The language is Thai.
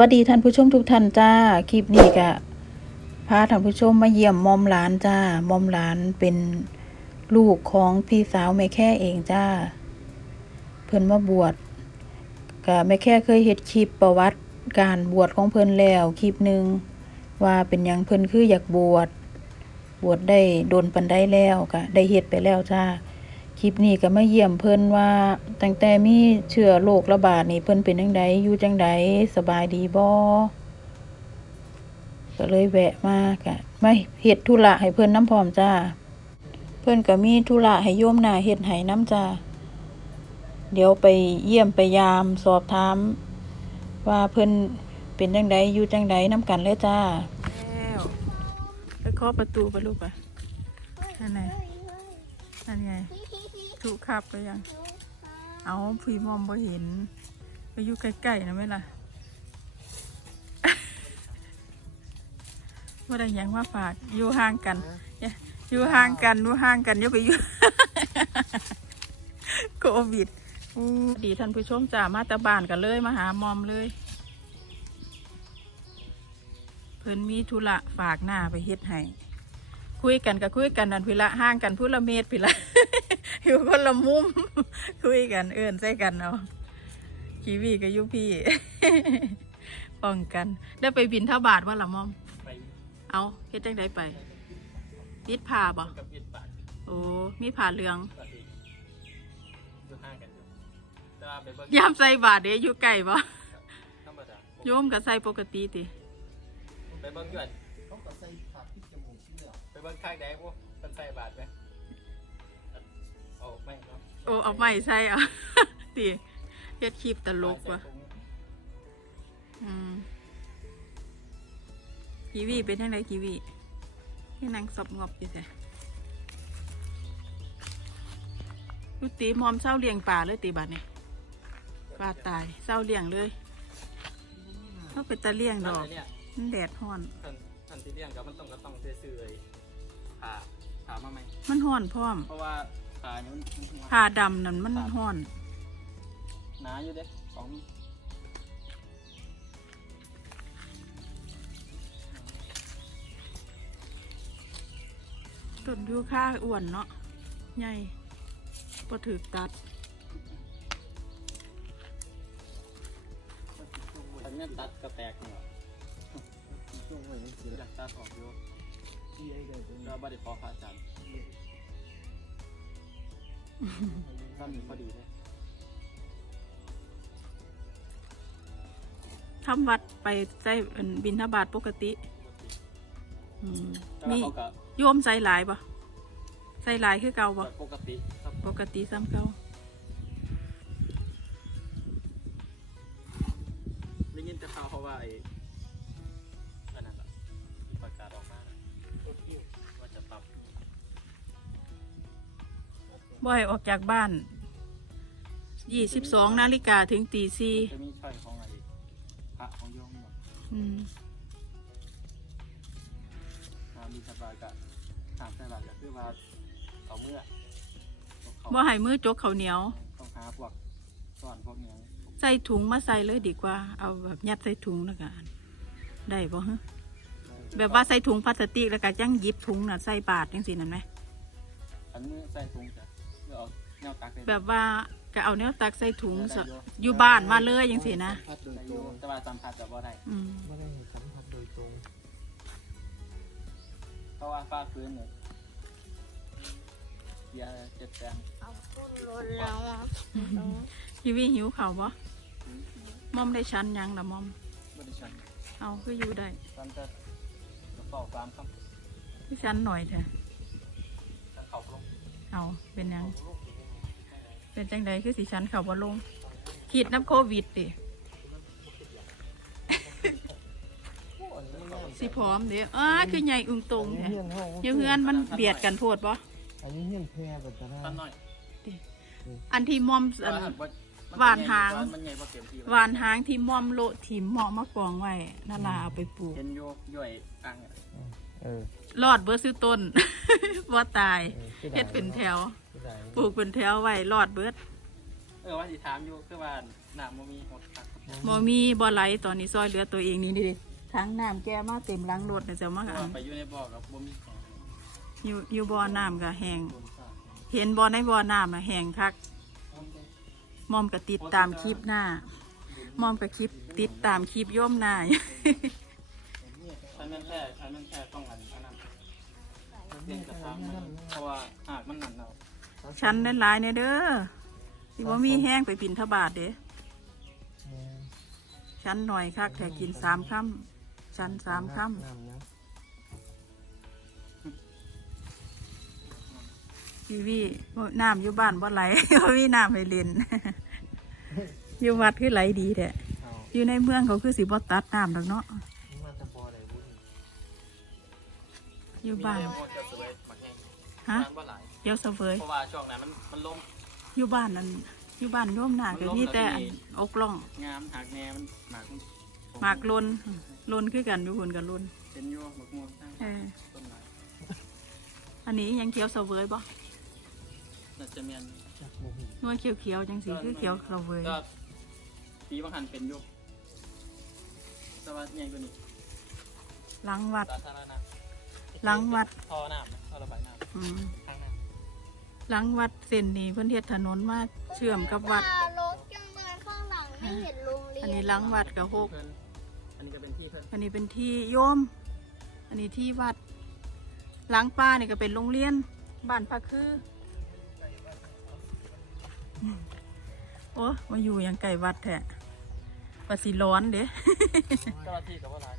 วัสดีท่านผู้ชมทุกท่านจ้า คลิปนี้ก็พาท่านผู้ชมมาเยี่ยมมอมหลานจ้ามอมหลานเป็นลูกของพี่สาวแม่แค่เองจ้า เพิ่นมาบวชก็แม่แค่เคยเฮ็ดคลิปประวัติการบวชของเพิ่นแล้วคลิปหนึ่งว่าเป็นยังเพิ่นคืออยากบวชบวชได้โดนปันได้แล้วก็ได้เฮ็ดไปแล้วจ้า ลิปนี้ก็มาเยี่ยมเพิ่นว่าตั้งแต่มีเชื้อโรคระบาดนี่เพิ่นเป็นจังไดอยู่จังไดสบายดีบ่ก็เลยแวะมากะมาเฮ็ดธุระให้เพิ่นน้ำพร้อมจ้า เพิ่นก็มีธุระให้โยมหน้าเฮ็ดให้น้ำจ้า เดี๋ยวไปเยี่ยมไปยามสอบถาม ว่าเพิ่นเป็นจังไดอยู่จังไดน้ำกันเลยจ้าแล้วไปเคาะประตูไปลูกอะนั่นไงนั่นไง ถูกขับไปยัง เอาพี่มอมบ่เห็นไปอยู่ใกล้ๆนะไหมล่ะว่าได้ยังมาฝากอยู่ห่างกันอยู่ห่างกันอยู่ห่างกันอย่าไปอยู่โควิดดีท่านผู้ชมจ้ามาตะบานกันเลยมาหามอมเลย เพิ่นมีธุระฝากหน้าไปเฮ็ดให้คุยกันก็คุยกันนั่นพิละห่างกันพุละเมตรพิละ อยู่คนละมุม คุยกันเอินใส่กันเอากีวีกับยุพี่ป้องกัน ได้ไปบินเท่าบาทว่าละมอมไปเอาเฮ็ดจังไดไปปิดผ้าบ่กับเย็ดปากโอ้มีผ้าเหลืองปกติอยู่ห่างกันอยู่แต่ว่าไปเบิ่งยามใส่บาทเด้อยู่ไกลบ่ธรรมดาโยมก็ใส่ปกติติไปเบิ่งอยู่อันเขาก็ใส่ผักที่จมูกที่เหลือไปเบิ่งข้างแดงพวกมันใส่บาทไหม เอาไม่เนาะโอ้เอาไม้ใส่เอาติเฮ็ดคลิปตลกว่ะใส่ถุงอืมกีวีเป็นจังไดกีวีให้นางสบงบอยู่แท้ยุติมอมเศร้าเลี้ยงป่าเลยตีบัดนี่ปลาตายเศร้าเลี้ยงเลยเขาเป็นตาเลี้ยงดนั่นอกเลยเนี่ยมันแดดห้อนท่านท่านที่เลี้ยงกับมันต้องก็ต้องซื้อๆเลยผ่าผ่ามาไหมมันห้อนพร้อม เพราะว่า ผ่าเนี่ยมันมันผ้าดำนั่นมันห้อน หนาอยู่เด้สองต้นยูค่าอ้วนเนาะใหญ่พอถือตัดอันนี้ตัดกระแตกเนี่ยช่วงไหนมันคืออยากตัดออกอยู่ที่ไอ้เด็กเป็นแล้วบัดนี้ขอพระอาจารย์ ท่านพอดีเลยทำวัดไปใส่อันบินทบาทปกติ อืมแต่ว่ามีเขาก็โยมใส่หลายปะใส่หลายคือเก่าปะปกติครับปกติซ้ำเก่า บ่อยออกจากบ้านยี่สิบสองนาฬิกาถึงตีสี่จะมีช่อยของอะไรพระของโยมเนี่ยอืมมามีสบายกับถามสบายก็คือว่าเขาเมื่อเขาบ่ให้มือจกข้าวเหนียว ต้องหาพวกซ่อนพวกเนี้ยใส่ถุงมาใส่เลยดีกว่า เอาแบบยัดใส่ถุงแล้วกันได้บ่ฮะแบบว่าใส่ถุงพลาสติกแล้วก็จังหยิบถุงน่ะใส่บาทจังสินั่นไหมอันมือใส่ถุงจ้ะเพื่ อเอาแนวตักเลยแบบว่าก็เอาเนี้ยตักใส่ถุงสอยู่บ้านมาเลยจังสินะสัมผัสโดยได้อตรยู่งแต่ว่าสัมผัสจะบ่ได้ อืมไม่ได้สัมผัสโดยตรงเพราะว่าฟ้าฟื้นเนี่ยยาเจ็บแปลงเอาขึ้นรถแล้วอะกีวีหิวข้าวบ่มอมได้ชั้นยังละมอม บริชันเอาคืออยู่ได้ตอนจะกระเป๋าตามครับคือชั้นหน่อยเถอะถ้าเขาลง เอาเป็นหยัง เป็นจังใดคือสิชั้นเขาบ่ลงขีดน้ำโควิดดิสิพร้อมเด้ออ้าคือใหญ่อึงตรงแท้เฮียนเฮาอยู่เฮือนมันเบียดกันโพดบ่อันนี้เฮียนแพร่แบบตะท่านนาหน่อยอันที่มอมอันหวานหางมันใหญ่กว่าเต็มที่หวานหางที่มอมโละถิ่มเหมาะมากองไว้นาลาเอาไปปลูกเห็นโยย่อยอ่างอะเออ รอดเบอร์ซื้อต้น ว่าตายเออคือได้เฮ็ดเป็นแถวคือได้ปลูกเป็นแถวไว้รอดเบิดเออว่าสิถามอยู่คือว่าหนามมันมีหดตักบ่มีบ่ไหลตอนนี้ซอยเหลือตัวเองนี่ดิทั้งน้ำแก้มาเต็มหลังรถนะเจ้ามาเพกราะอัว่านไปอยู่ในบ่อกับบ่มีของอยู่อยู่บ่อน้ำก็แห้งต้นซากเห็นบ่อในบ่อน้ำอะแห้งคักมอมก็ติดตามคลิปหน้ามอมก็คลิปติดตามคลิปโย่มหน้าใช้แม่นแค่ใช้แม่นแค่ต้องอันอันนั้น เรียนกระทำมันเพราะว่าหากมันหนักเราชั้นหลายๆเนี่ยเด้อสิบ่มีแห้งไปบินทบาทเด้แม่ชั้นหน่อยคักแต่กินสามค่ำชั้นสามค่น้ำนะำพี่วี่น้ำอยู่บ้านบ่ไหลบ่มีน้ำให้เล่นอยู่วัดคือไหลดีแท้เอาอยู่ในเมืองเขาคือสิบ่ตัดน้ำดอกเนาะ อยู่บ้าน มีแต่พวกเจ้าสวยมาแห้งฮะบ้านบ่หลายเดี๋ยวเสวยเพราะว่าช่วงนั้นมันมันล้ม อยู่บ้านนั่นอยู่บ้านโยมหน้าก็มีแต่อันอกล่อง งามหักแนมันหมากมันหมากลนลนคือกันอยู่คนกับลนเป็นอยัวหมกม่วงตั้งเออต้นไม้อันนี้ยังเขียวเสวยบ่น่าจะเมียนจากโมหินวลเขียวเขียวๆจังสีคือเขียวเสวยก็ปีบางหันเป็นอยุสวัสดีใหญ่กว่านี้หลังวัด สาธารณะ หลังวัดท่อน้ำนะท่อระบายน้อืมำข้างน้หลังวัดเส้นนี้เพิ่นเฮ็ดถนนมาเชื่อมกับวัดรถจังเลยข้างหลังไม่เห็นโรงเรียนอันนี้หลังวัดกับำหก เพิ่นอันนี้ก็เป็นที่เพิ่นอันนี้เป็นที่โยม อันนี้ที่วัด หลังป้านี่ก็เป็นโรงเรียน บ้านพักคืออืมโอ้มาอยู่อย่างไก่วัดแท้ปสิร้อนเด้ เจ้าหน้าที่กับว่าหลาย